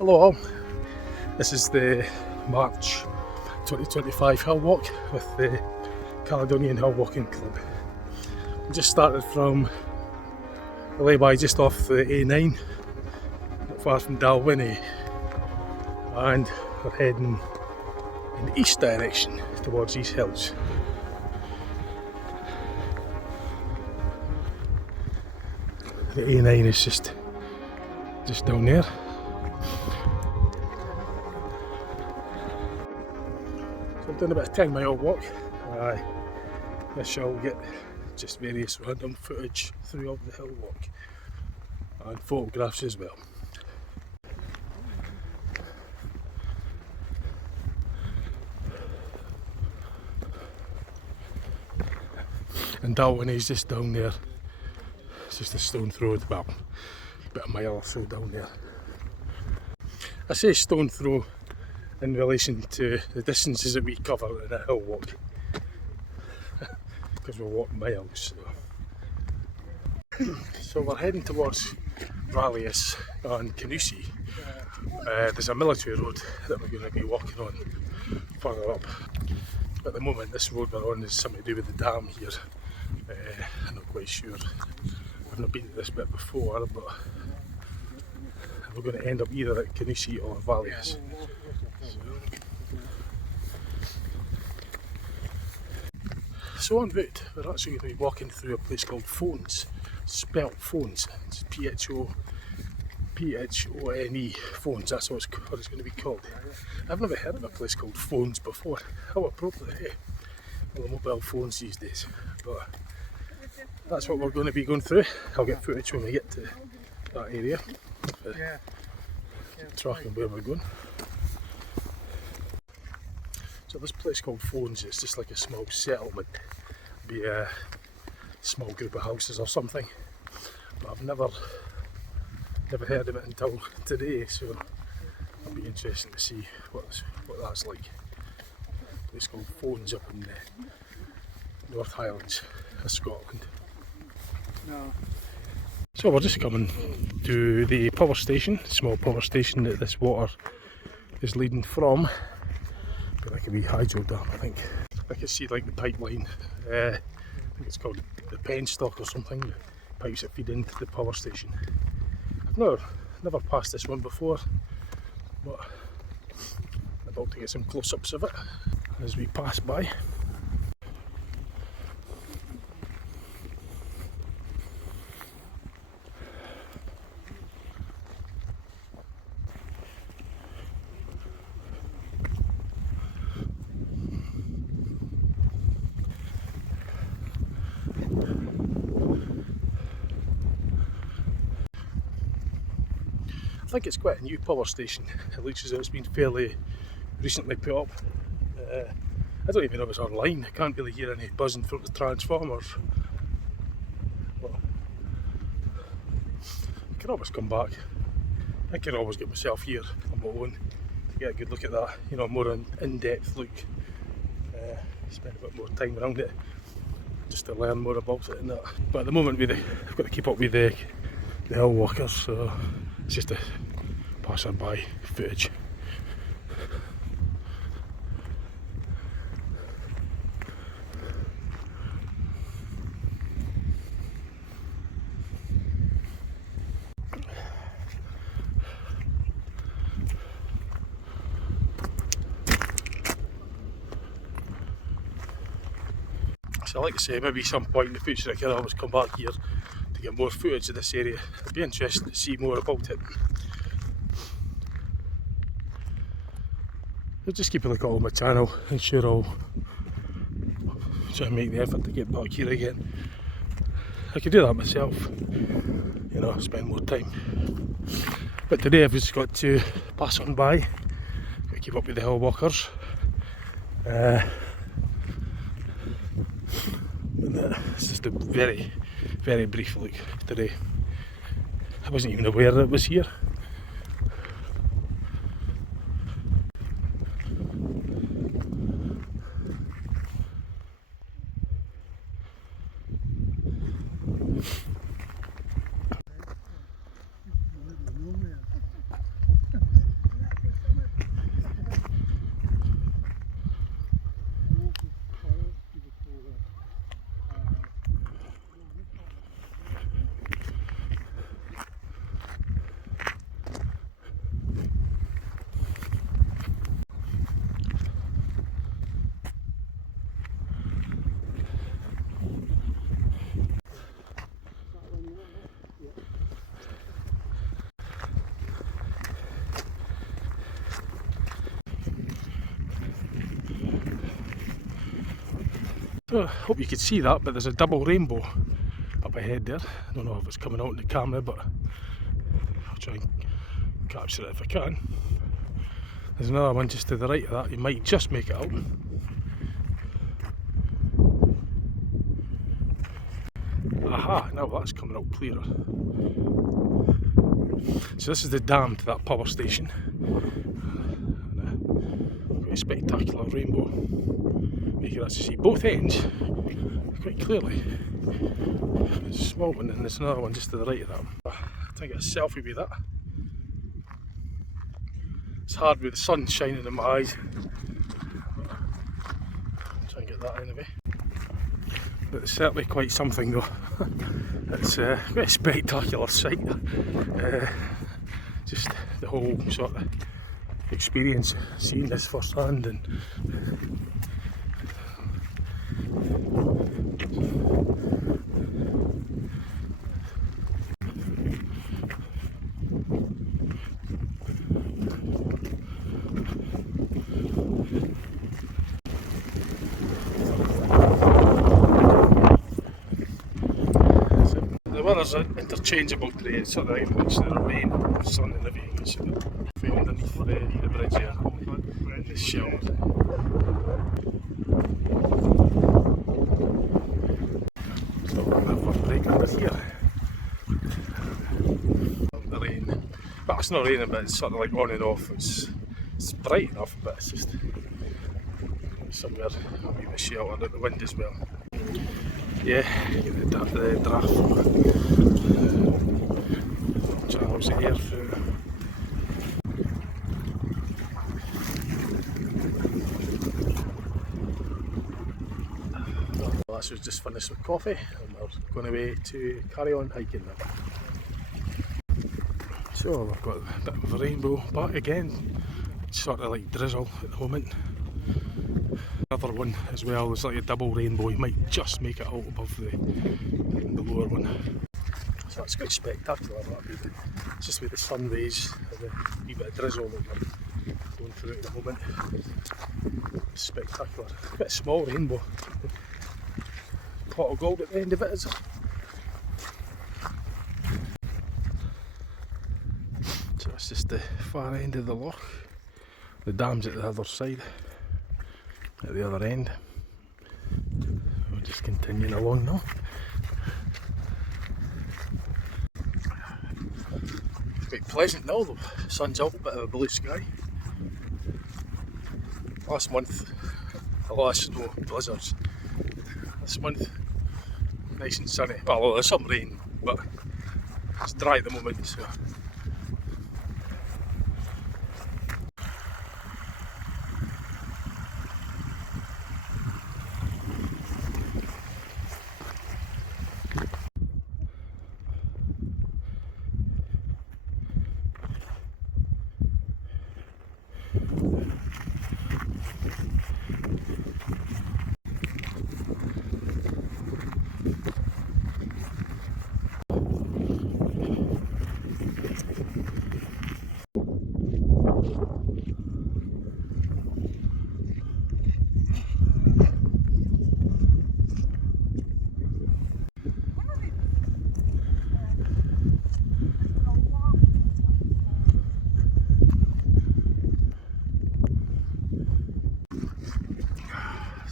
Hello all, this is the March 2025 Hill Walk with the Caledonian Hill Walking Club. We just started from the layby just off the A9, not far from Dalwhinnie, and we're heading in the east direction towards these hills. The A9 is just down there. So I've done about a 10-mile walk. I shall get just various random footage throughout the hill walk and photographs as well. And Dalwhinnie is just down there. It's just a stone throw, well, about a mile or so down there. I say stone throw in relation to the distances that we cover in a hill walk, because we're walking miles. So we're heading towards Dalwhinnie and Kingussie. There's a military road that we're going to be walking on further up. At the moment this road we're on is something to do with the dam here. I'm not quite sure. I've not been to this bit before, but we're going to end up either at Kingussie or Dalwhinnie. So en route, we're actually going to be walking through a place called Phones, spelt Phones. It's P-H-O-N-E, Phones, that's what it's going to be called. I've never heard of a place called Phones before. How appropriate, eh? Well, the mobile phones these days. But that's what we're going to be going through. I'll get footage when we get to that area. Tracking where we're going. So this place called Phones is just like a small settlement, be a small group of houses or something. But I've never heard of it until today, so it'll be interesting to see what that's like. A place called Phones up in the North Highlands of Scotland. No. So we're just coming to the power station, small power station that this water is leading from. Like a wee hydro dam, I think. I can see like the pipeline. I think it's called the penstock or something. The pipes that feed into the power station. I've never passed this one before, but I'm about to get some close-ups of it as we pass by. I think it's quite a new power station. It looks as though it's been fairly recently put up. I don't even know if it's online. I can't really hear any buzzing from the transformers. But I can always come back. I can always get myself here on my own to get a good look at that, you know, more in-depth look. Spend a bit more time around it just to learn more about it and that. But at the moment I've got to keep up with the hill walkers, so it's just a passer-by footage. So like I say, maybe some point in the future I can always come back here to get more footage of this area. It'd be interesting to see more about it. I'll just keep a look at all my channel and sure I'll try and make the effort to get back here again. I could do that myself, you know, spend more time. But today I've just got to pass on by, got to keep up with the hill walkers. It's just a very, very brief look today. I wasn't even aware that it was here. I hope you could see that, but there's a double rainbow up ahead there. I don't know if it's coming out in the camera, but I'll try and capture it if I can. There's another one just to the right of that, you might just make it out. Aha, now that's coming out clearer. So this is the dam to that power station. Quite a spectacular rainbow. You can actually see both ends quite clearly. There's a small one and there's another one just to the right of that. I'll try and get a selfie with that. It's hard with the sun shining in my eyes. Try and get that anyway. But it's certainly quite something though. It's quite a spectacular sight. Just the whole sort of experience, seeing this firsthand and the weather's interchangeable today. It's sort of like a mixture of rain, sun and everything. It's right underneath the bridge here, in the shells. So we're going to have a break over here. The rain, well, it's not raining, but it's sort of like on and off. It's bright enough, but it's just somewhere a wee bit sheltered at the wind as well. Yeah, get the draft channels of air through. Well, this was just finished with coffee and we're going away to carry on hiking now. So we've got a bit of a rainbow back again, it's sort of like drizzle at the moment. Another one as well, there's like a double rainbow, you might just make it out above the lower one. So it's quite spectacular that bit. It's just with the sun rays and the wee bit of drizzle that we're going through at the moment. It's spectacular. Quite a small rainbow. Pot of gold at the end of it, is it? So it's just the far end of the loch. The dam's at the other side. At the other end. We're just continuing along now. It's quite pleasant now though, the sun's out, a bit of a blue sky. Last month, a lot of snow, blizzards. This month, nice and sunny. Well, there's some rain, but it's dry at the moment, so.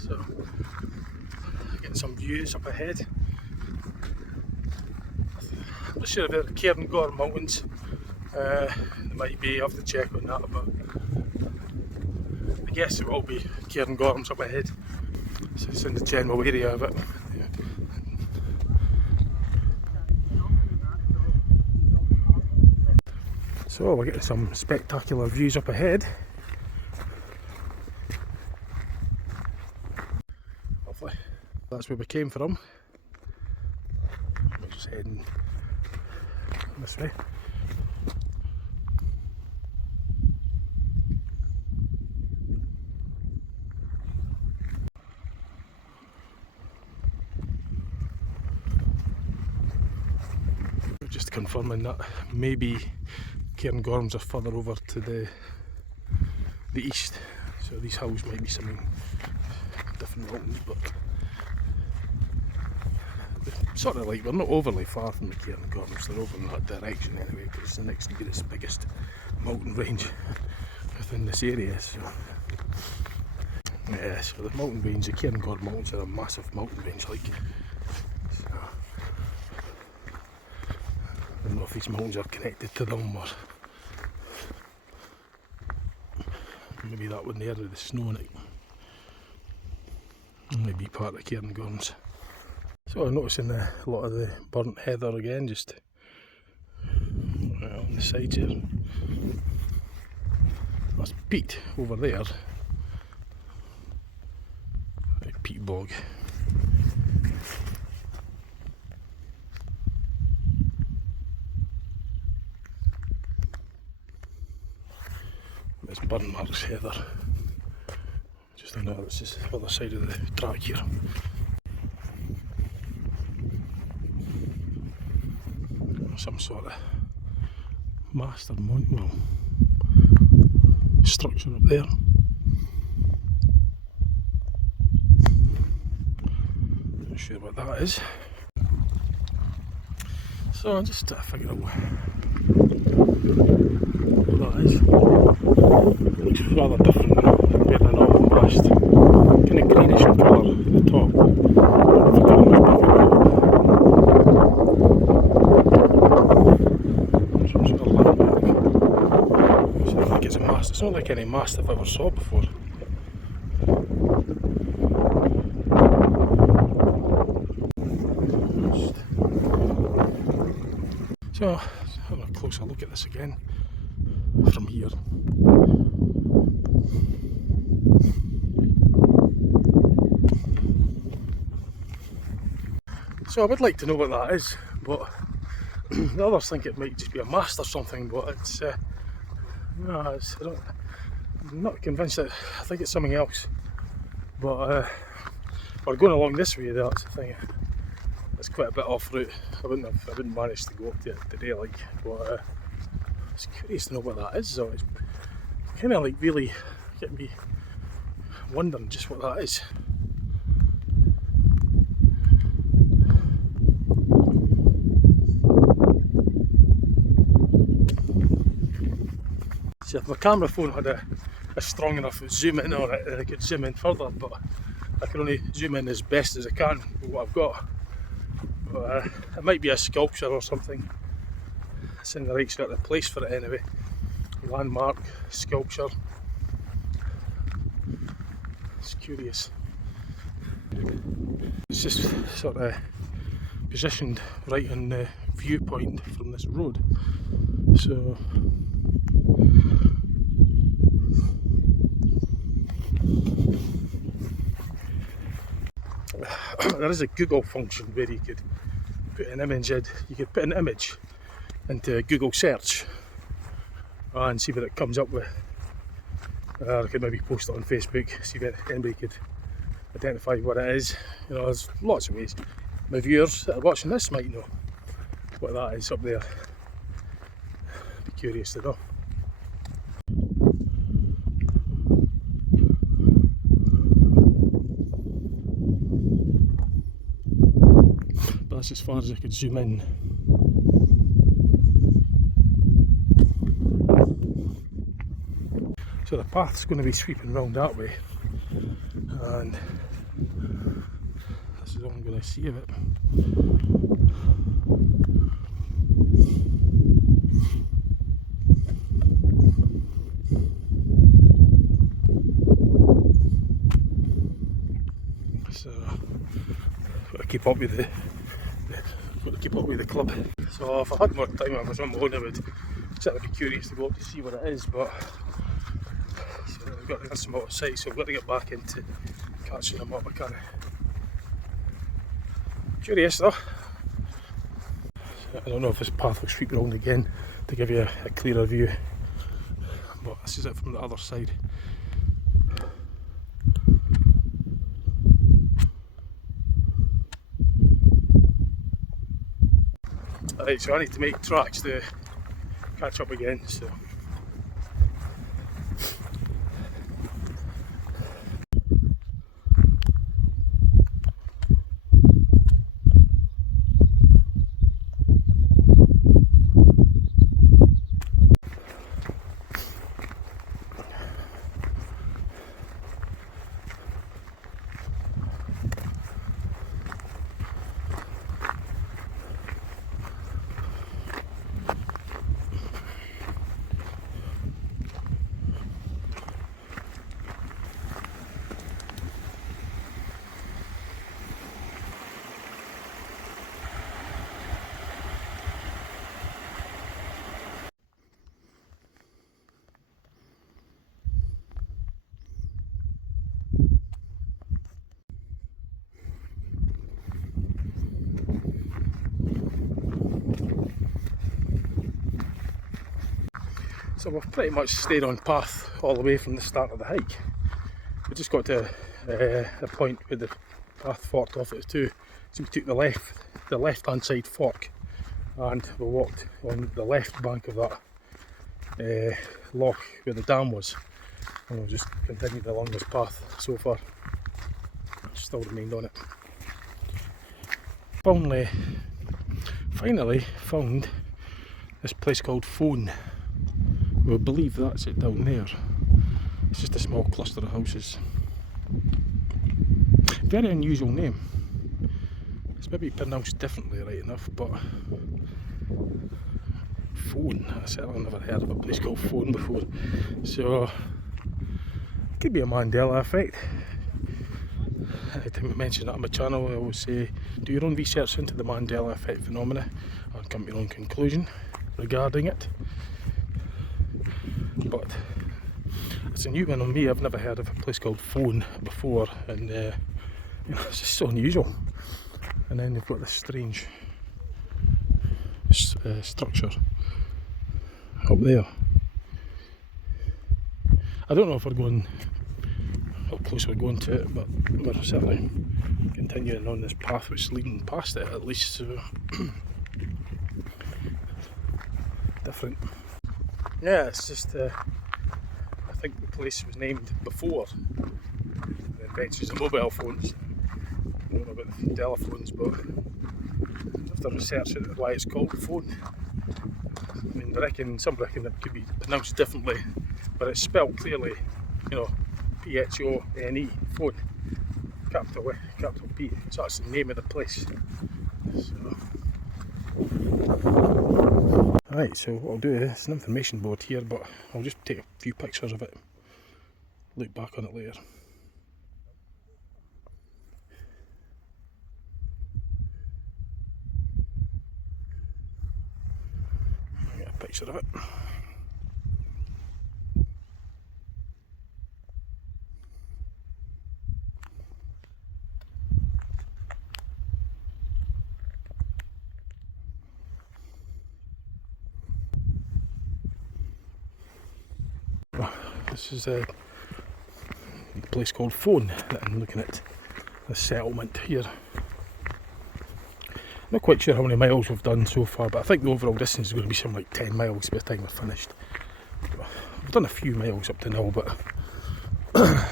So, getting some views up ahead. I'm not sure if they're the Caledonian Mountains. They might be, I have to check on that, but I guess it will be Caledonian up ahead. So it's in the general area of it. Yeah. So we're getting some spectacular views up ahead. Lovely. That's where we came from. We're just heading this way. Just confirming that maybe Cairngorms are further over to the east, so these hills might be something different mountains, but sort of like, we're not overly far from the Cairngorms, they're over in that direction anyway, because it's the next nearest biggest mountain range within this area. So yeah, so the mountain range, the Cairngorm Mountains are a massive mountain range, like. So I don't know if these mountains are connected to them, or maybe that one there with the snow in it might be part of the Cairngorms. So I'm noticing a lot of the burnt heather again, just on the sides here. That's peat over there, like peat bog. There's burn marks heather. Just on that, it's just the other side of the track here. Some sort of mast or well, structure up there. Not sure what that is. So I'm just trying to figure out what that is. It looks rather different compared to a normal mast. Kind of greenish in colour at the top. Some sort of landmark. So I think it's a mast. It's not like any mast I've ever saw before. So, having a closer look at this again from here. So I would like to know what that is, but the others think it might just be a mast or something, but it's, no, I'm not convinced that, I think it's something else. But we're going along this way, that's the thing. It's quite a bit off route. I wouldn't manage to go up to it today, like, but it's curious to know what that is. So it's kind of like really getting me wondering just what that is. See, if my camera phone had a strong enough zoom in on it, then I could zoom in further, but I can only zoom in as best as I can with what I've got. But it might be a sculpture or something. It's in the right sort of place for it anyway. Landmark, sculpture. It's curious. It's just sort of positioned right on the viewpoint from this road. So there is a Google function where you could put an image in. You could put an image into Google search and see what it comes up with. I could maybe post it on Facebook, see if anybody could identify what it is. You know, there's lots of ways. My viewers that are watching this might know what that is up there. Be curious to know. But that's as far as I could zoom in. So the path's going to be sweeping round that way, and this is all I'm going to see of it. So got to keep up with the club. So if I had more time, I was on my own, I would certainly be curious to go up to see what it is, but I've got to get some out of sight, so I've got to get back into catching them up. I can't. Curious though. I don't know if this path will sweep round again to give you a clearer view, but this is it from the other side. Right, so I need to make tracks to catch up again, so So we've pretty much stayed on path all the way from the start of the hike. We just got to a point where the path forked off at two. So we took the left hand side fork, and we walked on the left bank of that loch where the dam was, and we've just continued along this path so far. Still remained on it. Finally found this place called Phone. We believe that's it down there. It's just a small cluster of houses. Very unusual name. It's maybe pronounced differently, right enough, but Phone. I certainly never heard of a place called Phone before. So it could be a Mandela effect. I think I mentioned that on my channel. I always say, do your own research into the Mandela effect phenomena and come to your own conclusion regarding it. But it's a new one on me. I've never heard of a place called Phone before, and you know, it's just so unusual. And then they've got this strange structure up there. I don't know if we're going how close we're going to it, but we're certainly continuing on this path which is leading past it at least, so different. Yeah, it's just I think the place was named before the inventions of mobile phones. I don't know about the telephones, but after researching why it's called Phone, I mean, some reckon it could be pronounced differently, but it's spelled clearly, you know, Phone, Phone, capital P, so that's the name of the place. So. Right, so what I'll do is, it's an information board here, but I'll just take a few pictures of it, look back on it later. Get a picture of it. This is a place called Phone that I'm looking at, the settlement here. Not quite sure how many miles we've done so far, but I think the overall distance is going to be something like 10 miles by the time we're finished. We've done a few miles up to now, but I'm not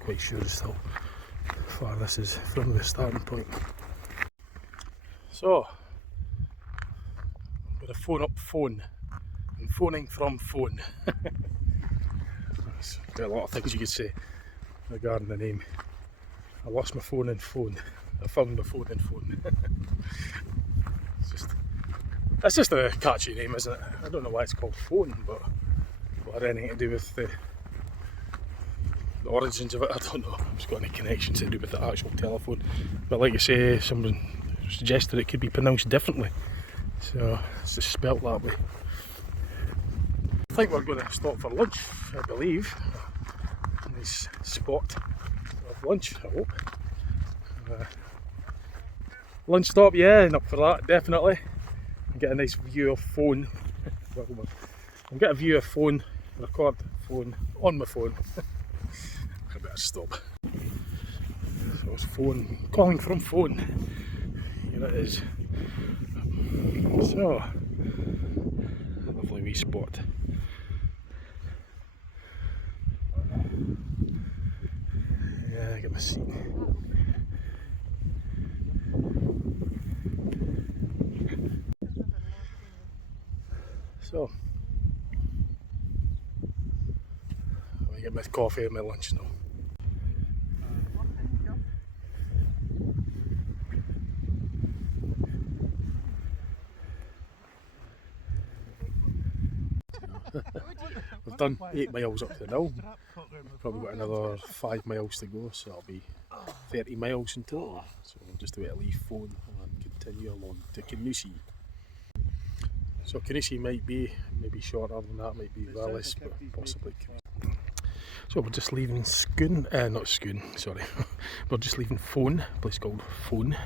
quite sure just how far this is from the starting point. So, I'm going to phone up Phone. I'm phoning from Phone. There's a lot of things you could say regarding the name. I lost my phone in Phone. I found my phone in Phone. It's just a catchy name, isn't it? I don't know why it's called Phone, but what had anything to do with the origins of it, I don't know. It's got any connections to do with the actual telephone. But like I say, someone suggested it could be pronounced differently, so it's just spelt that way. I think we're going to stop for lunch, I believe. Nice spot of lunch, I hope. Lunch stop, yeah, and up for that, definitely. And get a nice view of Phone. I'll get a view of Phone, record Phone on my phone. I better stop. So it's Phone, calling from Phone. Here it is. So, lovely wee spot. Yeah, get my seat. So, I get my coffee and my lunch now. We've done 8 miles up to now. Probably got another 5 miles to go, so it'll be 30 miles in total. So we'll just about to leave Phone and continue along to Kingussie. So Kingussie might be maybe shorter than that, might be less, but possibly. So we're just leaving not Scone, sorry. We're just leaving Phone, a place called Phone.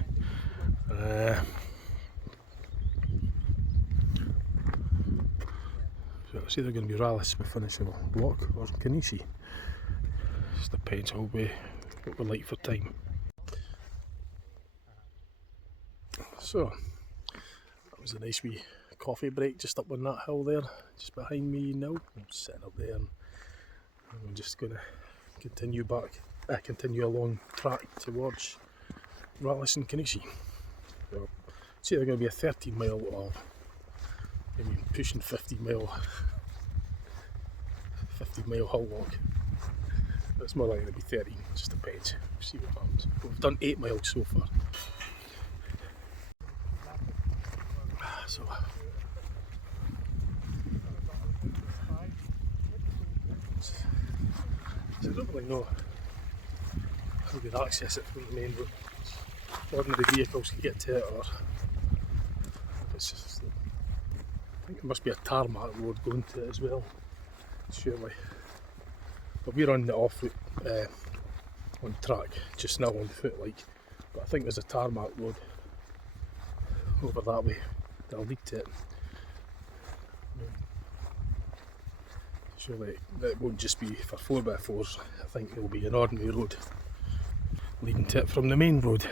So it's either going to be Rallis we finish with Walk or Kingussie. Just depends what we like for time. So that was a nice wee coffee break just up on that hill there, just behind me now. I'm sitting up there and I'm just going to continue along track towards Rallis and Kingussie. So it's either going to be a 13 mile or maybe pushing 50 mile hill walk. It's more likely to be 13, just depends. We'll see what happens. We've done 8 miles so far. So I don't really know how we'd access it from the main road. Ordinary vehicles can get to it, or if it's just, I think there must be a tarmac road going to it as well, surely. But we're on the off route on track just now on foot, like. But I think there's a tarmac road over that way that'll lead to it. Surely that won't just be for 4x4s, I think there'll be an ordinary road leading to it from the main road.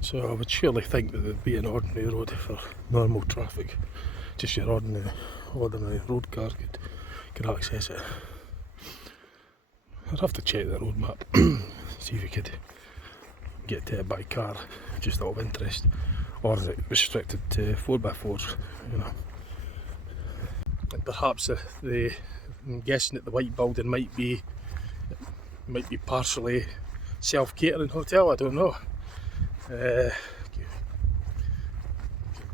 So I would surely think that there'd be an ordinary road for normal traffic. Just your ordinary road car could access it. I'd have to check the road map, see if you could get to it by car, just out of interest, or is it restricted to 4x4s, you know. And perhaps I'm guessing that the white building might be partially self-catering hotel, I don't know.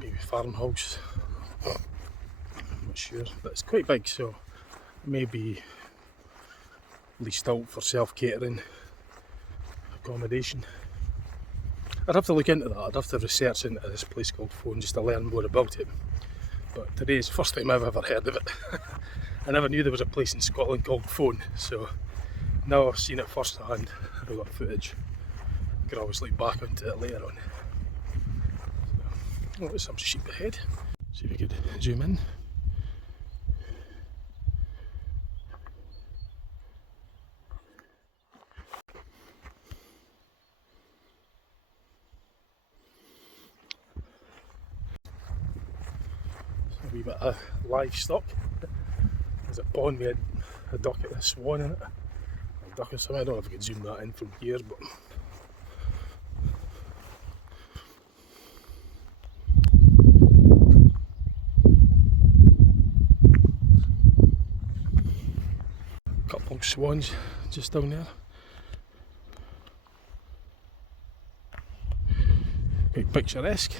Maybe farmhouse, I'm not sure, but it's quite big, so maybe leased out for self-catering accommodation. I'd have to look into that. I'd have to research into this place called Phone just to learn more about it. But today's the first time I've ever heard of it. I never knew there was a place in Scotland called Phone, so now I've seen it first hand. I've got footage. I can always look back onto it later on. Oh, there's some sheep ahead. See if we could zoom in. A wee bit of livestock. There's a pond with a duck at a swan in it. A duck or something. I don't know if I could zoom that in from here, but a couple of swans just down there. Quite picturesque.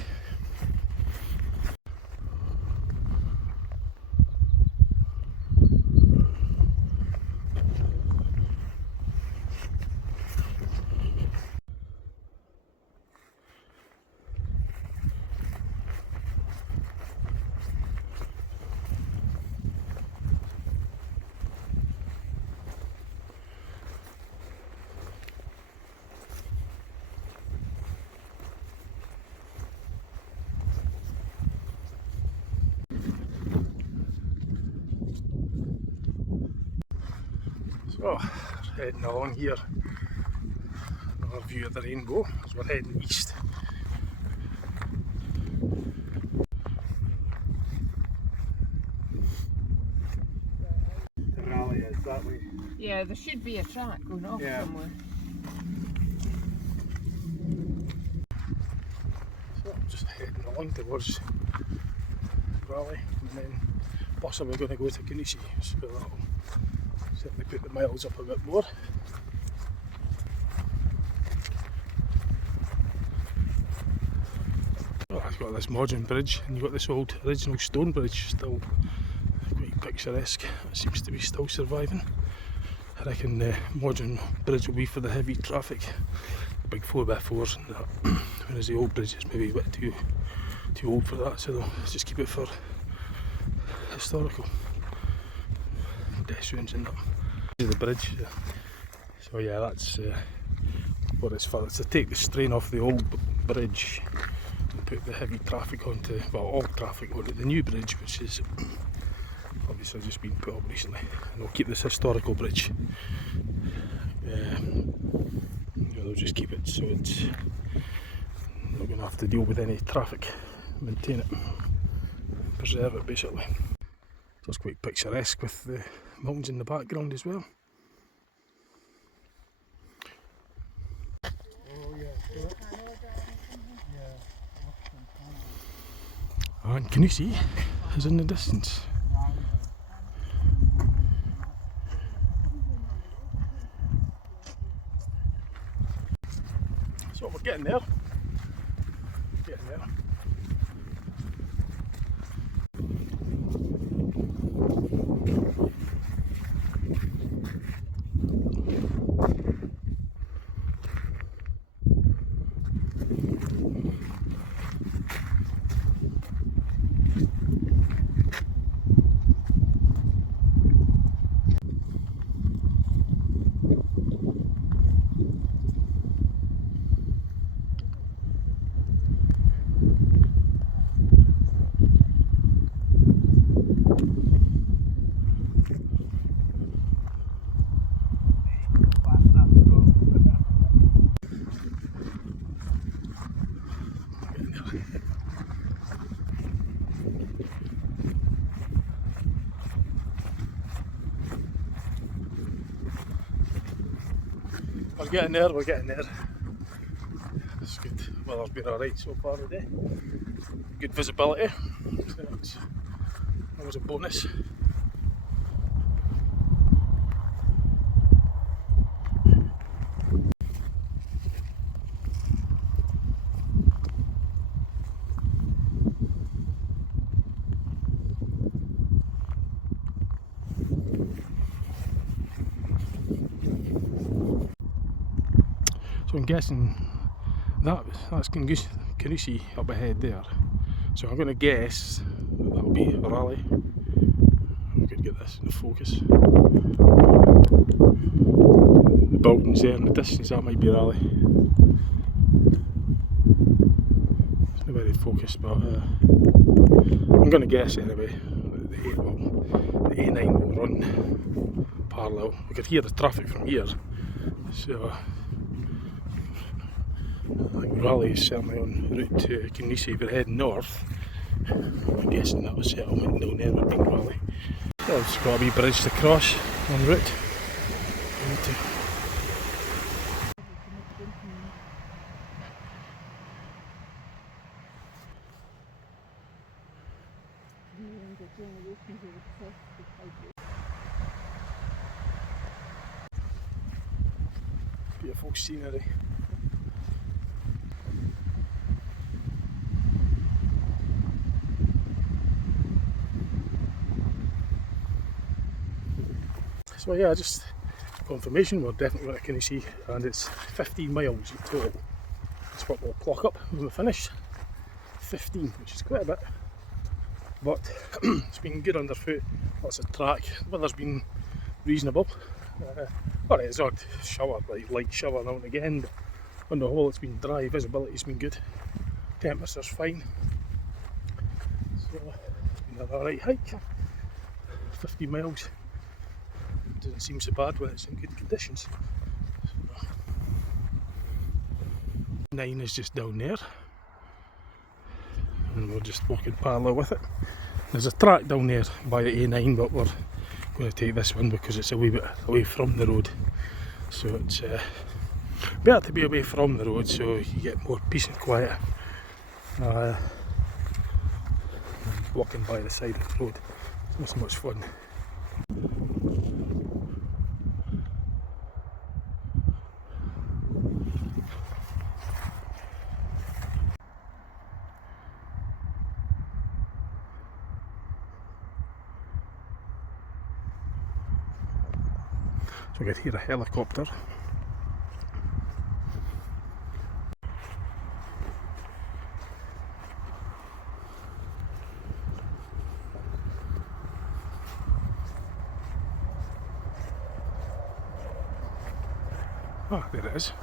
So, heading along here, another view of the rainbow as we're heading east. The rally is that way. Yeah, there should be a track going off somewhere. So I'm just heading along towards Rally and then possibly going to go to Kingussie, so that'll certainly put the miles up a bit more. Oh, I've got this modern bridge and you've got this old original stone bridge still quite picturesque. It seems to be still surviving. I reckon the modern bridge will be for the heavy traffic, big 4x4s and that, whereas the old bridge is maybe a bit too old for that, so they'll just keep it for historical pedestrians and that. The bridge, so yeah, that's what it's for. It's to take the strain off the old bridge and put the heavy traffic onto, well, all traffic onto the new bridge, which is obviously just been put up recently, and they'll keep this historical bridge. They'll just keep it so it's not going to have to deal with any traffic, maintain it, preserve it basically. So it's quite picturesque with the mountains in the background as well. And Kingussie is in the distance. So we're getting there. Getting there. We're getting there, we're getting there. It's good. Weather's been alright so far today. Good visibility, so that's always a bonus. So I'm guessing that's Kingussie up ahead there. So I'm going to guess that'll be a rally. We could get this into focus. The buildings there in the distance, that might be a rally. It's not very focused, but I'm going to guess anyway. The A9 will run parallel. We could hear the traffic from here. So I think rally is certainly en route to Kingussie. If we're heading north, I'm guessing that was settlement down there with Big Rally. Well, it's got a wee bridge to cross en route. Beautiful scenery. So yeah, just confirmation, we're definitely at Kingussie, and it's 15 miles in total. That's what we'll clock up when we finish. 15, which is quite a bit, but it's been good underfoot, lots of track, the weather's been reasonable. Alright, it's odd shower, like light shower now and again, but on the whole it's been dry, visibility's been good, temperature's fine, so it's been an alright hike. 50 miles doesn't seem so bad when it's in good conditions. So, 9 is just down there, and we're just walking parallel with it. There's a track down there by the A9, but we're going to take this one because it's a wee bit away from the road. So it's better to be away from the road so you get more peace and quiet. Walking by the side of the road, it's not so much fun. So we could hear a helicopter. Ah, there it is.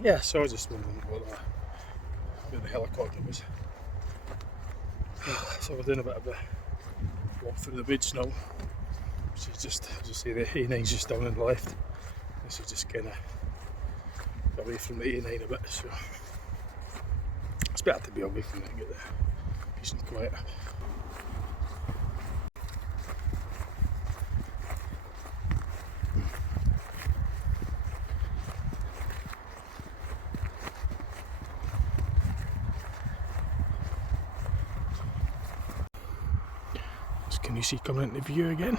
Yeah, so I was just wondering where the helicopter was. So we're doing a bit of a walk through the woods now, which is just, as I say, the A9's just down on the left. This is just kind of away from the A9 a bit, so it's better to be away from it and get the peace and quiet. There's Kingussie coming into view again.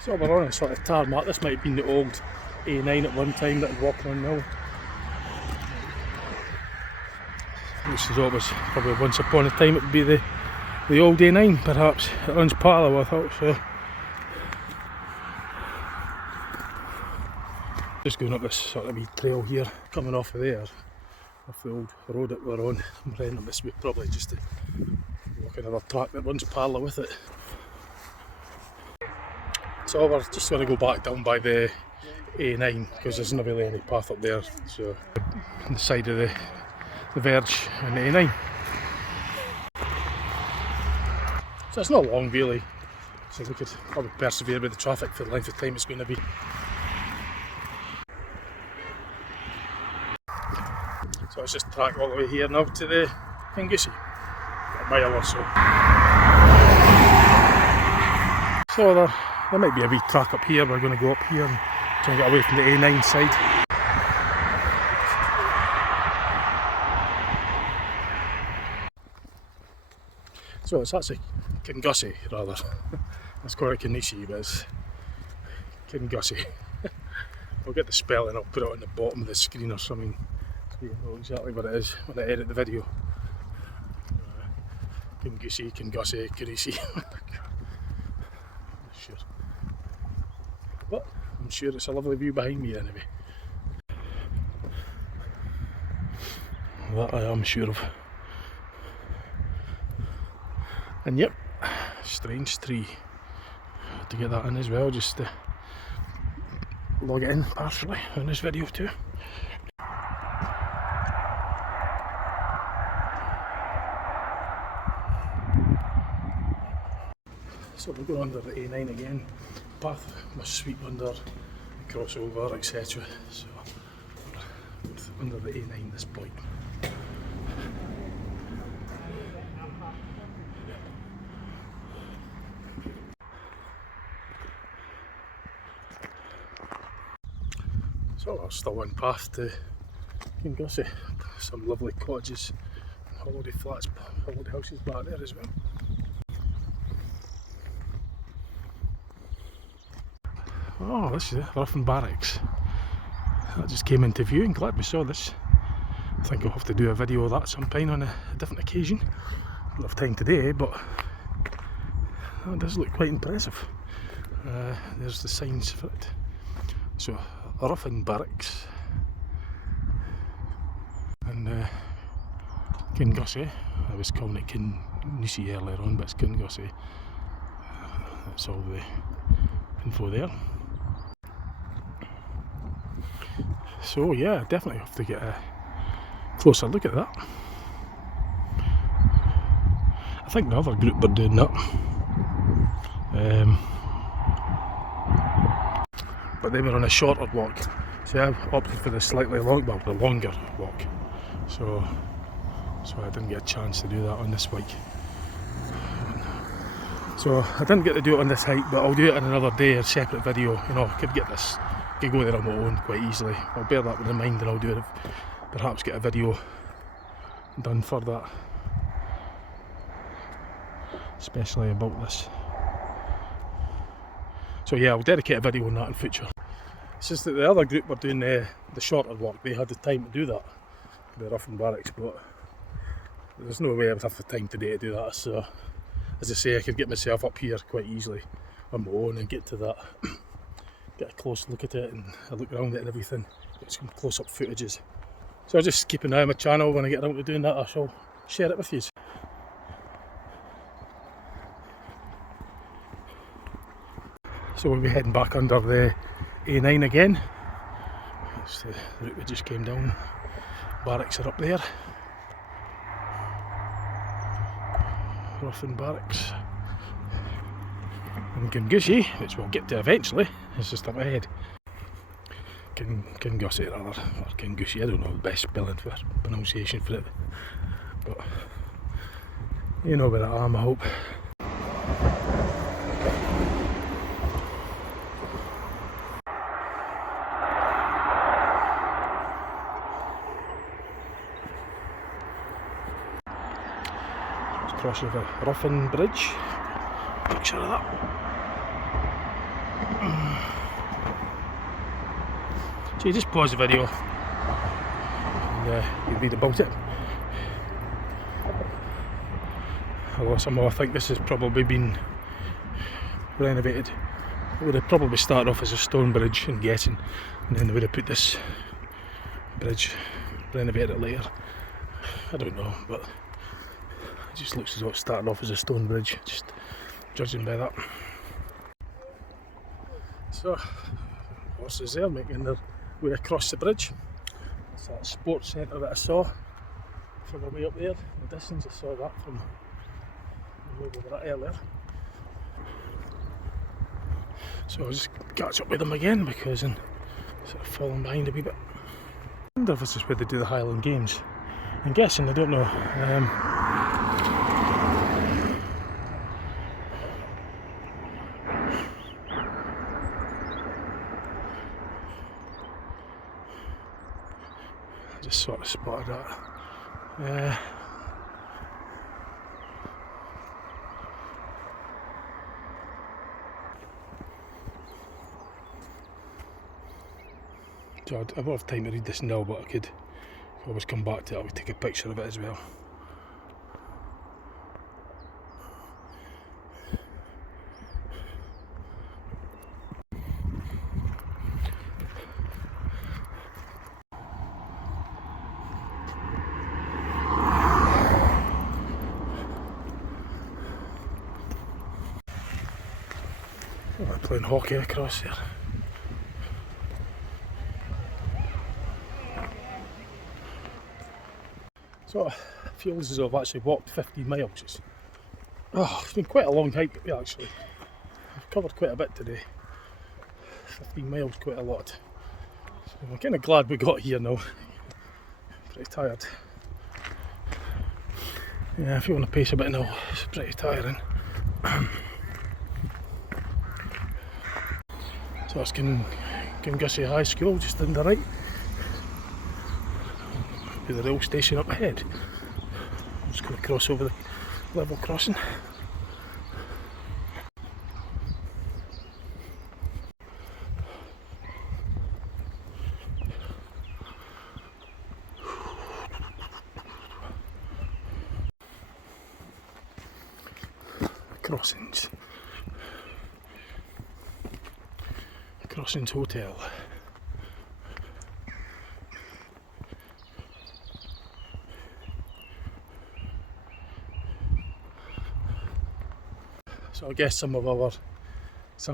So we're on a sort of tarmac. This might have been the old A9 at one time that I'm walking on now. This is always probably once upon a time it would be the old A9 perhaps. It runs parallel, I thought, so. Just going up this sort of wee trail here, coming off of there, off the old road that we're on. I'm heading up this way probably just to walk another track that runs parallel with it. So we're just going to go back down by the A9 because there's not really any path up there, so on the side of the verge on the A9. So it's not long really, so we could probably persevere with the traffic for the length of time it's going to be. So it's just track all the way here now to the Kingussie, a mile or so. So there might be a wee track up here. We're going to go up here and try and get away from the A9 side. So it's actually Kingussie rather. Let's call it Kingussie, but it's Kingussie. I'll get the spelling, I'll put it on the bottom of the screen or something so you know exactly what it is when I edit the video. Kingussie, Kingussie. Sure. But I'm sure it's a lovely view behind me anyway. That I am sure of. And yep, strange tree. Had to get that in as well, just to log it in partially on this video too. So we're going under the A9 again. Path must sweep under, cross over, etc. So we're under the A9 at this point. So we're still on path to Kingussie. Some lovely cottages, holiday flats, holiday houses back there as well. Oh, this is it, Ruffin Barracks. That just came into view and glad we saw this. I think I'll have to do a video of that sometime on a different occasion. I don't have time today, but that does look quite impressive. There's the signs for it. So, Ruffin Barracks. And Kingussie. I was calling it Kingussie earlier on, but it's Kingussie. That's all the info there. So yeah, definitely have to get a closer look at that. I think the other group were doing that. But they were on a shorter walk. So I opted for the slightly longer walk. So I didn't get a chance to do that on this bike. So I didn't get to do it on this hike, but I'll do it in another day, a separate video. You know, I could go there on my own quite easily. I'll bear that in mind and I'll do it, perhaps get a video done for that, especially about this. So yeah, I'll dedicate a video on that in future. It's just that the other group were doing the shorter walk. They had the time to do that, the Ruffin Barracks, but there's no way I would have the time today to do that. So as I say, I could get myself up here quite easily on my own and get to that, get a close look at it and a look around it and everything, get some close-up footages. So I'll just keep an eye on my channel. When I get around to doing that, I shall share it with you. So we'll be heading back under the A9 again. That's the route we just came down. Barracks are up there. Ruffin Barracks. And Kingussie, which we'll get to eventually, is just up ahead. Kingussie rather, or Kingussie, I don't know the best spelling for pronunciation for it. But you know where I am, I hope. Let's cross over Ruffin Bridge. Picture of that. So you just pause the video and you read about it. Although somehow I think this has probably been renovated. It would have probably started off as a stone bridge, I'm guessing, and then they would have put this bridge, renovated it later. I don't know, but it just looks as though it started off as a stone bridge, just judging by that. So, horses there making their way across the bridge. It's that sports centre that I saw from the way up there. In the distance, I saw that from the way we were at earlier. So I'll just catch up with them again because I'm sort of falling behind a wee bit. I wonder if this is where they do the Highland Games. I'm guessing, I don't know. I just sort of spotted that. So I won't have time to read this now, but I could always come back to it. I would take a picture of it as well. Oh, we're playing hockey across there. So it feels as though I've actually walked 15 miles. It's been quite a long hike actually. I've covered quite a bit today. 15 miles, quite a lot. So I'm kind of glad we got here now. Pretty tired. Yeah, if you want to pace a bit now, it's pretty tiring. So that's Kingussie High School, just on the right. With the rail station up ahead. I'm just going to cross over the level crossing. Crossings Hotel. So I guess some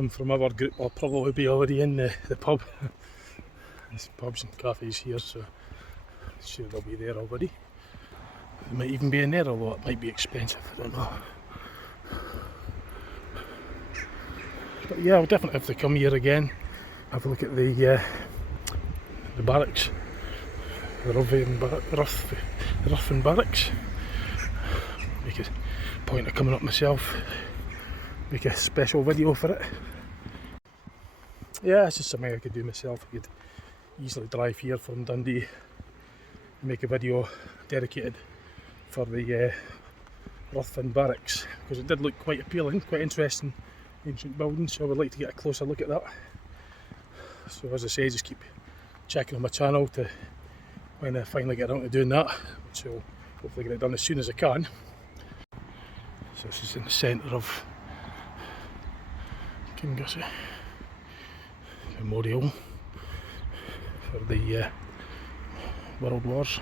from our group will probably be already in the pub. There's pubs and cafes here, so I'm sure they'll be there already. They might even be in there, although it might be expensive, I don't know. But yeah, I'll definitely have to come here again, have a look at the barracks, the Ruffin Barracks. Make a point of coming up myself, make a special video for it. Yeah, it's just something I could do myself. I could easily drive here from Dundee and make a video dedicated for the Ruffin Barracks, because it did look quite appealing, quite interesting ancient building, so I would like to get a closer look at that. So as I say, just keep checking on my channel to when I finally get around to doing that, which I'll hopefully get it done as soon as I can. So this is in the centre of Kingussie Memorial for the World Wars.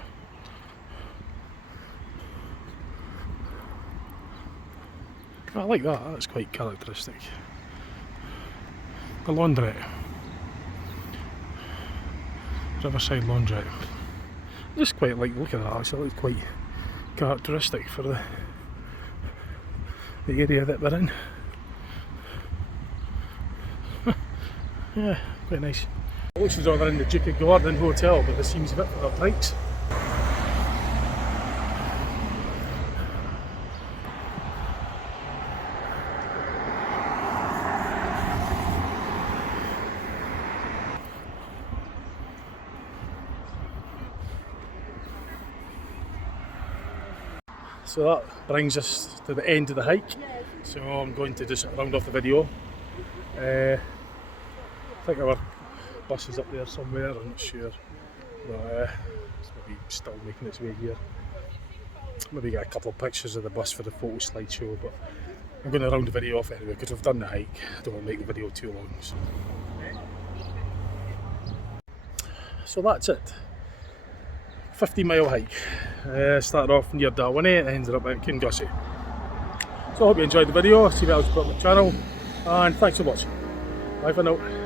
I like that, that's quite characteristic. the laundrette. Riverside Laundrette. I just quite like the look of that actually, it's quite characteristic for the area that we're in. Yeah, quite nice. It looks as though they're in the Duke of Gordon Hotel, but this seems a bit for their pikes. So that brings us to the end of the hike. So I'm going to just round off the video. I think our bus is up there somewhere, I'm not sure. But it's maybe still making its way here. Maybe get a couple of pictures of the bus for the photo slideshow, but I'm going to round the video off anyway because we've done the hike. I don't want to make the video too long. So that's it. 50-mile hike. Started off near Dalwhinnie and ended up at Kingussie. So I hope you enjoyed the video, see what else I've got on the channel, and thanks for watching. Bye for now.